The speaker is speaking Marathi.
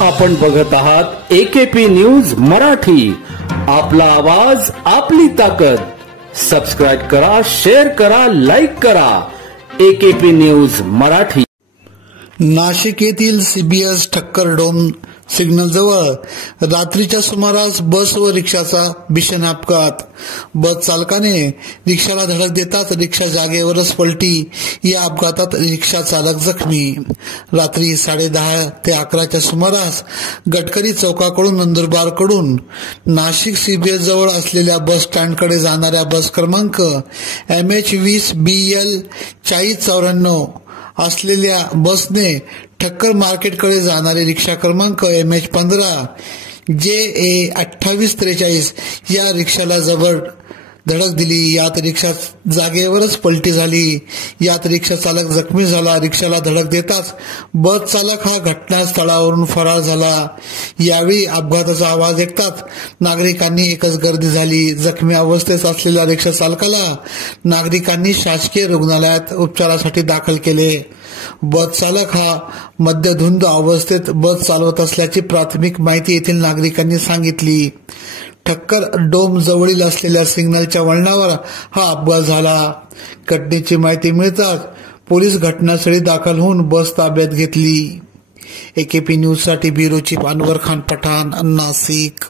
आपण बघत आहात एकेपी न्यूज मराठी. आपला आवाज आपली ताकद. सबस्क्राइब करा, शेअर करा, लाईक करा. AKP news Marathi. नाशिक येथील सीबीएस ठक्कर डोम सिग्नल जवळ रात्रीच्या सुमारास बस व रिक्षाचा भीषण अपघात. बस चालकाने रिक्षाला धडक देताच रिक्षा जागेवरच पलटी. या अपघातात रिक्षा चालक जखमी. रात्री 10:30 ते 11च्या सुमारास गटकरी चौकाकडून नंदुरबारकडून नाशिक सीबीएस जवळ असलेल्या बस स्टँडकडे जाणाऱ्या बस क्रमांक MH20BL 4094 असलेल्या बसने ठक्कर मार्केटकडे जाणारी रिक्षा क्रमांक MH15 JA 2843 या रिक्षाला जबर धडक दिली. यात रिक्षा जागेवरच पलटी झाली. यात रिक्षा चालक जखमी झाला. रिक्षाला धडक देताच बस चालक हा घटनास्थळावरून फरार झाला. यावेळी अपघाताचा आवाज ऐकताच नागरिकांनी एकच गर्दी झाली. जखमी अवस्थेत असलेल्या रिक्षा चालकाला नागरिकांनी शासकीय रुग्णालयात उपचारासाठी दाखल केले. बस चालक हा मद्यधुंद अवस्थेत बस चालवत असल्याची प्राथमिक माहिती येथील नागरिकांनी सांगितली. ठक्कर डोम जवळील असलेल्या सिग्नलच्या वळणावर हा अपघात झाला. घटनेची माहिती मिळताच पोलीस घटनास्थळी दाखल होऊन बस ताब्यात घेतली. एकेपी न्यूज साठी ब्युरो चीफ अनवर खान पठाण, नाशिक.